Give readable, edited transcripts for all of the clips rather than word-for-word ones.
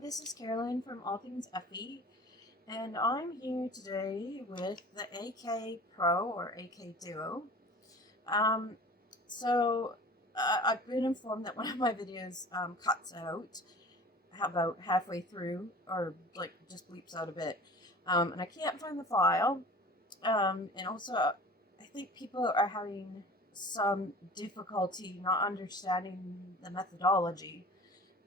This is Carolyn from All Things EFFY, and I'm here today with the AK Pro or AK Duo. Um, I've been informed that one of my videos cuts out about halfway through, or like just bleeps out a bit, and I can't find the file. And also, I think people are having some difficulty not understanding the methodology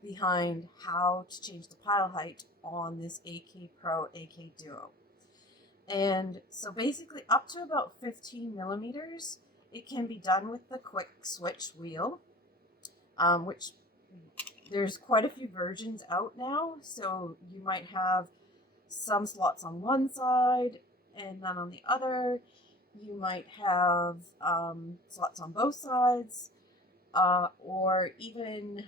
behind how to change the pile height on this AK Pro AK Duo. And so basically up to about 15 millimeters, it can be done with the quick switch wheel, which there's quite a few versions out now. So you might have some slots on one side and none on the other. You might have slots on both sides, or even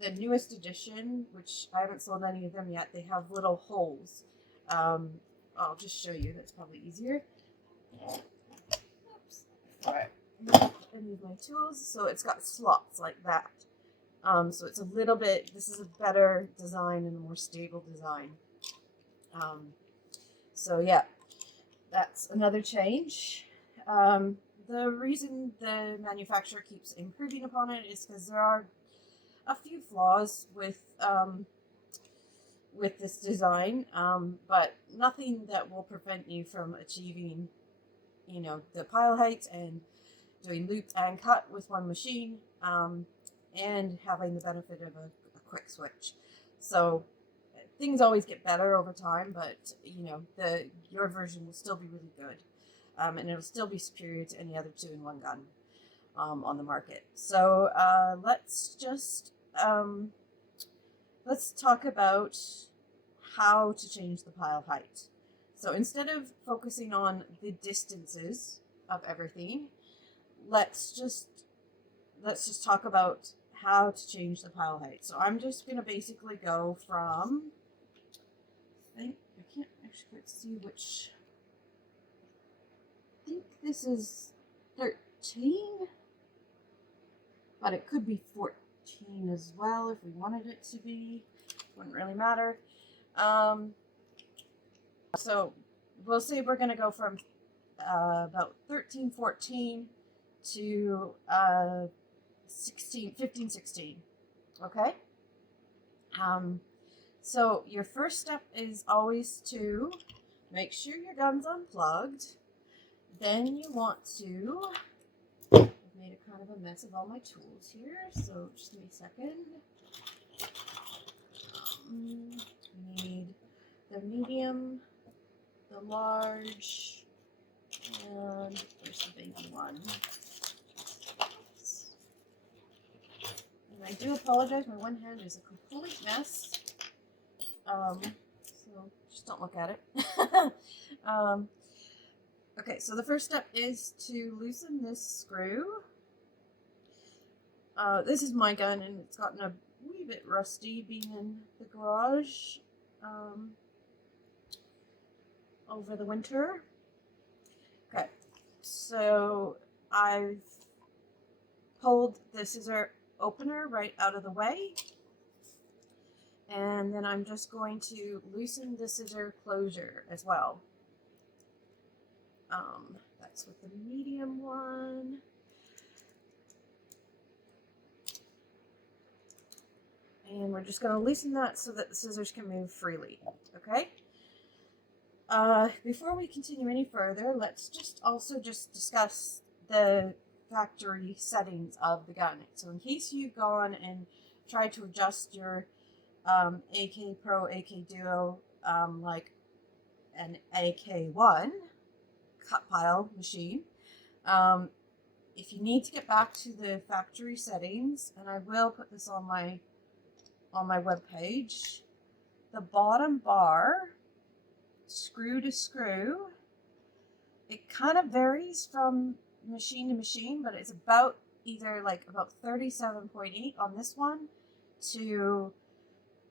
the newest edition, which I haven't sold any of them yet, they have little holes. I'll just show you, that's probably easier. Oops. Alright, I need my tools. So it's got slots like that. So it's a little bit, this is a better design and a more stable design. So yeah, that's another change. The reason the manufacturer keeps improving upon it is because there are a few flaws with this design, but nothing that will prevent you from achieving, you know, the pile heights and doing loop and cut with one machine, and having the benefit of a quick switch. So things always get better over time, but you know, your version will still be really good, and it'll still be superior to any other 2-in-1 gun on the market. So let's talk about how to change the pile height. So instead of focusing on the distances of everything, let's just talk about how to change the pile height. So I'm just going to basically go from, I can't actually quite see which, I think this is 13, but it could be 14 as well if we wanted it to be. Wouldn't really matter. So we'll say we're going to go from about 13, 14 to 15, 16. Okay? So your first step is always to make sure your gun's unplugged. Then you want to, I've made a kind of a mess of all my tools here, so just give me a second. We need the medium, the large, and where's the baby one? And I do apologize, my one hand is a complete mess. So just don't look at it. Okay, so the first step is to loosen this screw. This is my gun, and it's gotten a wee bit rusty being in the garage over the winter. Okay, so I've pulled the scissor opener right out of the way, and then I'm just going to loosen the scissor closure as well. That's with the medium one. And we're just going to loosen that so that the scissors can move freely, okay? Before we continue any further, let's just discuss the factory settings of the gun. So in case you've gone and tried to adjust your AK Pro, AK Duo, like an AK1 cut pile machine, if you need to get back to the factory settings, and I will put this on my web page, the bottom bar, screw to screw, it kind of varies from machine to machine, but it's about either like about 37.8 on this one to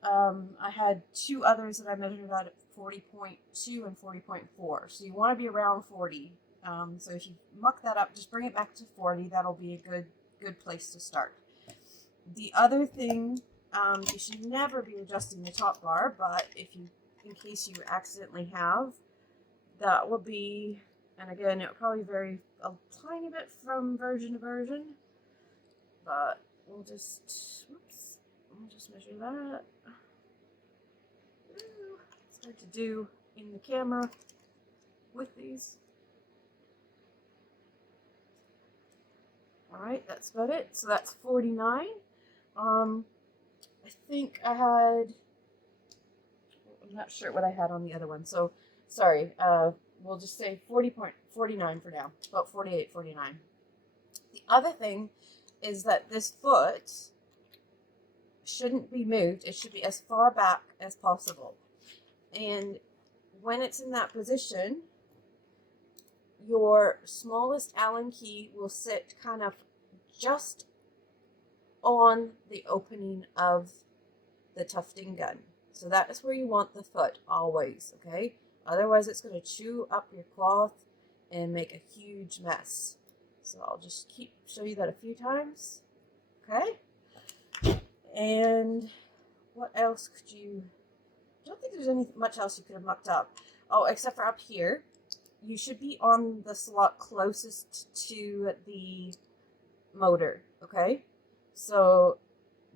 I had two others that I measured out at 40.2 and 40.4. So you want to be around 40. So if you muck that up, just bring it back to 40. That'll be a good place to start. The other thing You should never be adjusting the top bar, but if you, in case you accidentally have, that will be, and again, it will probably vary a tiny bit from version to version, but we'll just, whoops, we'll just measure that. It's hard to do in the camera with these. All right, that's about it. So that's 49. I think I had, I'm not sure what I had on the other one. So sorry, we'll just say 40.49 for now, about 48, 49. The other thing is that this foot shouldn't be moved. It should be as far back as possible. And when it's in that position, your smallest Allen key will sit kind of just on the opening of the tufting gun. So that is where you want the foot always, okay? Otherwise it's going to chew up your cloth and make a huge mess. So I'll just show you that a few times, okay? And what else could you, I don't think there's much else you could have mucked up. Oh, except for up here, you should be on the slot closest to the motor, okay? So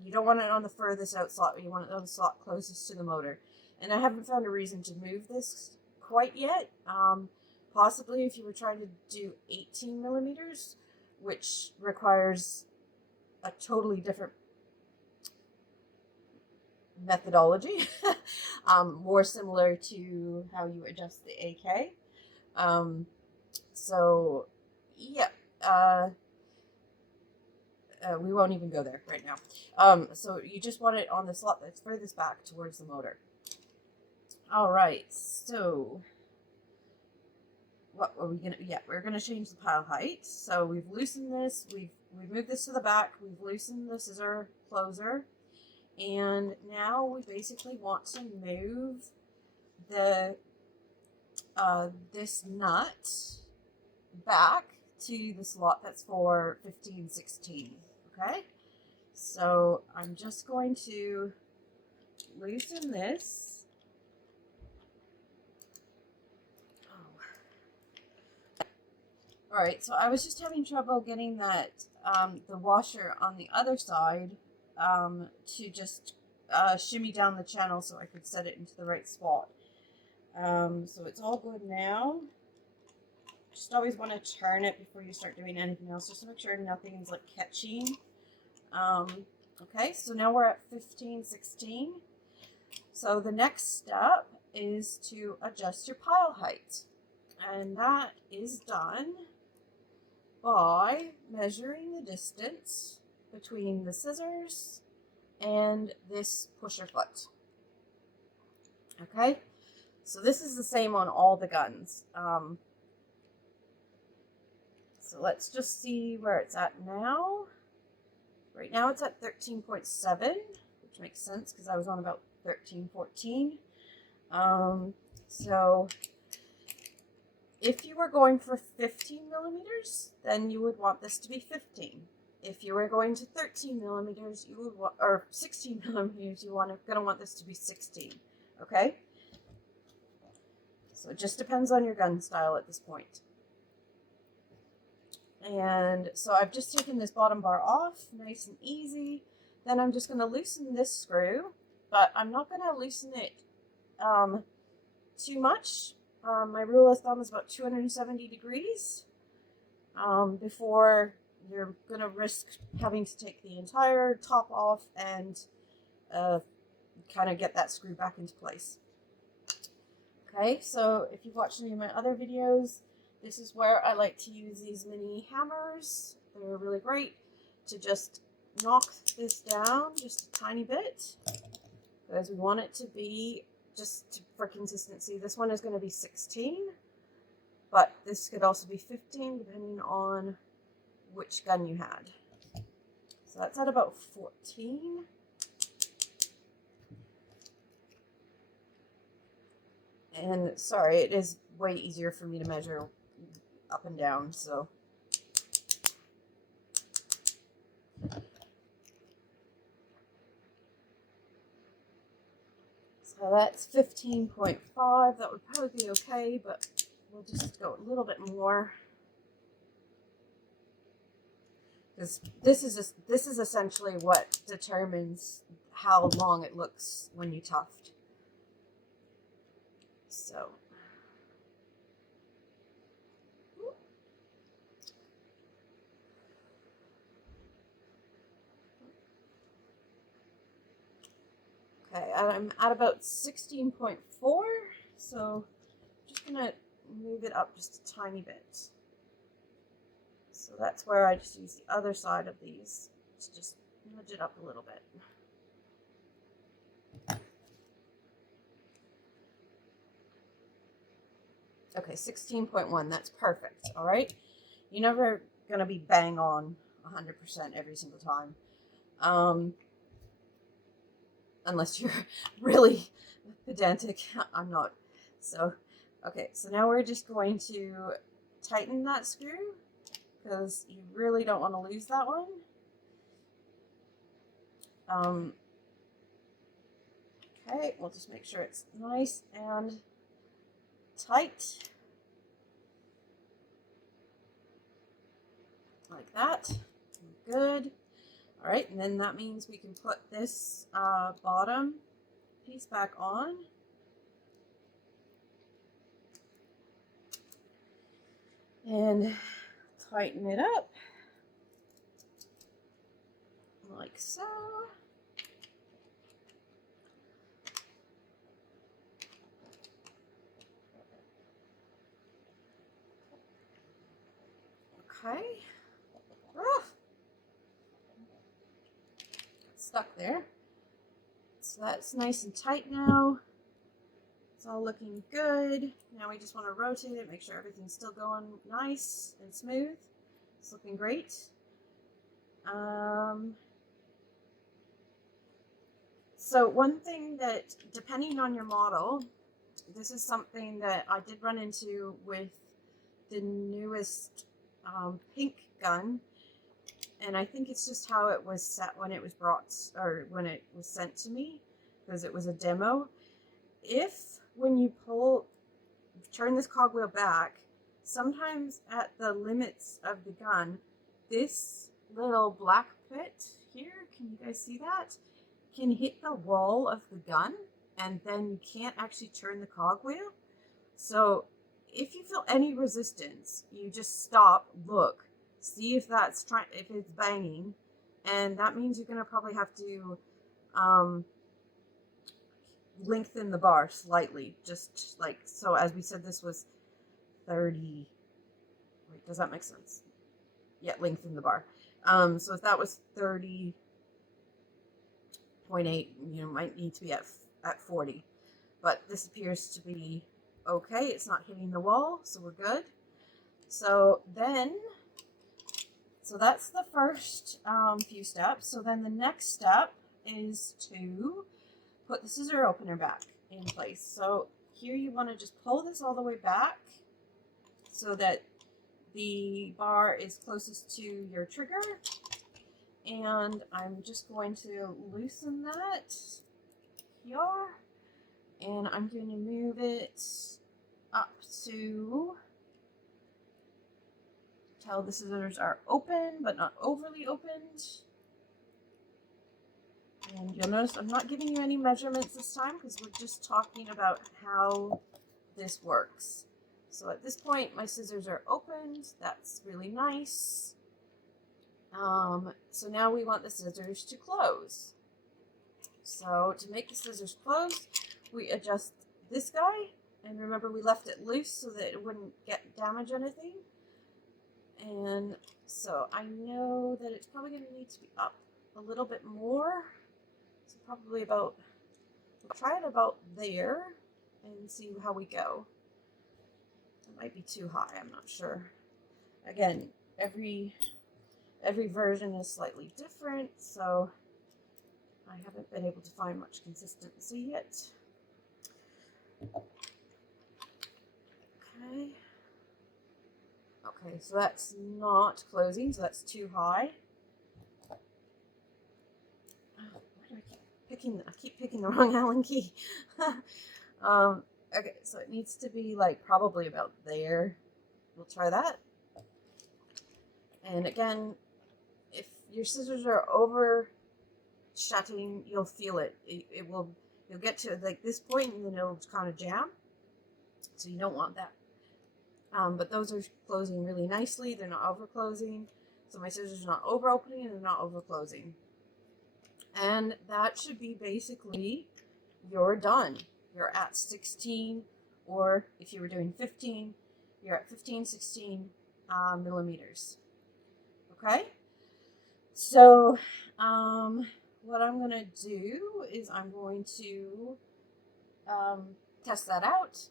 you don't want it on the furthest out slot, you want it on the slot closest to the motor. And I haven't found a reason to move this quite yet. Possibly if you were trying to do 18 millimeters, which requires a totally different methodology, more similar to how you adjust the AK. So yeah, we won't even go there right now. So you just want it on the slot that's furthest back towards the motor. All right, so what are we gonna, yeah, we're gonna change the pile height. So we've loosened this, we've moved this to the back, we've loosened the scissor closer, and now we basically want to move the this nut back to the slot that's for 15, 16, okay? So I'm just going to loosen this. All right, so I was just having trouble getting that, the washer on the other side to just shimmy down the channel so I could set it into the right spot. So it's all good now. Just always want to turn it before you start doing anything else, just to make sure nothing's like catching. Okay, so now we're at 15, 16. So the next step is to adjust your pile height. And that is done by measuring the distance between the scissors and this pusher foot. Okay, so this is the same on all the guns. So let's just see where it's at now. Right now it's at 13.7, which makes sense because I was on about 13, 14. So if you were going for 15 millimeters, then you would want this to be 15. If you were going to 13 millimeters, you would want, or 16 millimeters, gonna want this to be 16. Okay? So it just depends on your gun style at this point. And so I've just taken this bottom bar off, nice and easy. Then I'm just gonna loosen this screw, but I'm not gonna loosen it too much. My rule of thumb is about 270 degrees before you're going to risk having to take the entire top off and kind of get that screw back into place. Okay, so if you've watched any of my other videos, this is where I like to use these mini hammers. They're really great to just knock this down just a tiny bit because we want it to be, just for consistency, this one is going to be 16, but this could also be 15 depending on which gun you had. So that's at about 14. And sorry, it is way easier for me to measure up and down, so. So that's 15.5. That would probably be okay, but we'll just go a little bit more. Because this is essentially what determines how long it looks when you tuft. So okay, I'm at about 16.4, so I'm just gonna move it up just a tiny bit. So that's where I just use the other side of these to just nudge it up a little bit. Okay, 16.1, that's perfect, all right? You're never gonna be bang on 100% every single time. Unless you're really pedantic. I'm not. So, okay, so now we're just going to tighten that screw because you really don't want to lose that one. Okay, we'll just make sure it's nice and tight. Like that. Good. All right, and then that means we can put this bottom piece back on. And tighten it up. Like so. Okay. Got stuck there. So that's nice and tight now. It's all looking good. Now we just want to rotate it, make sure everything's still going nice and smooth. It's looking great. So one thing that, depending on your model, this is something that I did run into with the newest pink gun, and I think it's just how it was set when it was brought, or when it was sent to me, because it was a demo. If when you turn this cogwheel back, sometimes at the limits of the gun, this little black pit here, can you guys see that? Can hit the wall of the gun, and then you can't actually turn the cogwheel. So if you feel any resistance, you just stop, look, see if if it's banging, and that means you're gonna probably have to lengthen the bar slightly, just like so. As we said, this was 30. Wait, does that make sense? Yeah, lengthen the bar. So if that was 30.8, you know, might need to be at 40. But this appears to be okay. It's not hitting the wall, so we're good. So that's the first few steps. So then the next step is to put the scissor opener back in place. So here you want to just pull this all the way back so that the bar is closest to your trigger. And I'm just going to loosen that here. And I'm going to move it up to till the scissors are open, but not overly opened. And you'll notice I'm not giving you any measurements this time because we're just talking about how this works. So at this point, my scissors are opened. That's really nice. So now we want the scissors to close. So to make the scissors close, we adjust this guy. And remember, we left it loose so that it wouldn't damage anything. And so I know that it's probably going to need to be up a little bit more. So probably about, we'll try it about there and see how we go. It might be too high, I'm not sure. Again, every version is slightly different, so I haven't been able to find much consistency yet. Okay. Okay, so that's not closing, so that's too high. Why do I keep keep picking the wrong Allen key. Okay, so it needs to be like probably about there. We'll try that. And again, if your scissors are overshutting, you'll feel it. You'll get to like this point and then it'll kind of jam. So you don't want that. But those are closing really nicely. They're not over closing. So my scissors are not over opening and they're not over closing. And that should be basically, you're done. You're at 16, or if you were doing 15, you're at 15, 16 millimeters. Okay? So what I'm going to do is I'm going to test that out,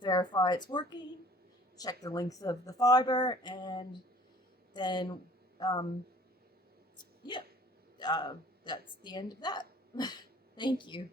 verify it's working, check the length of the fiber, and then yeah, that's the end of that. Thank you.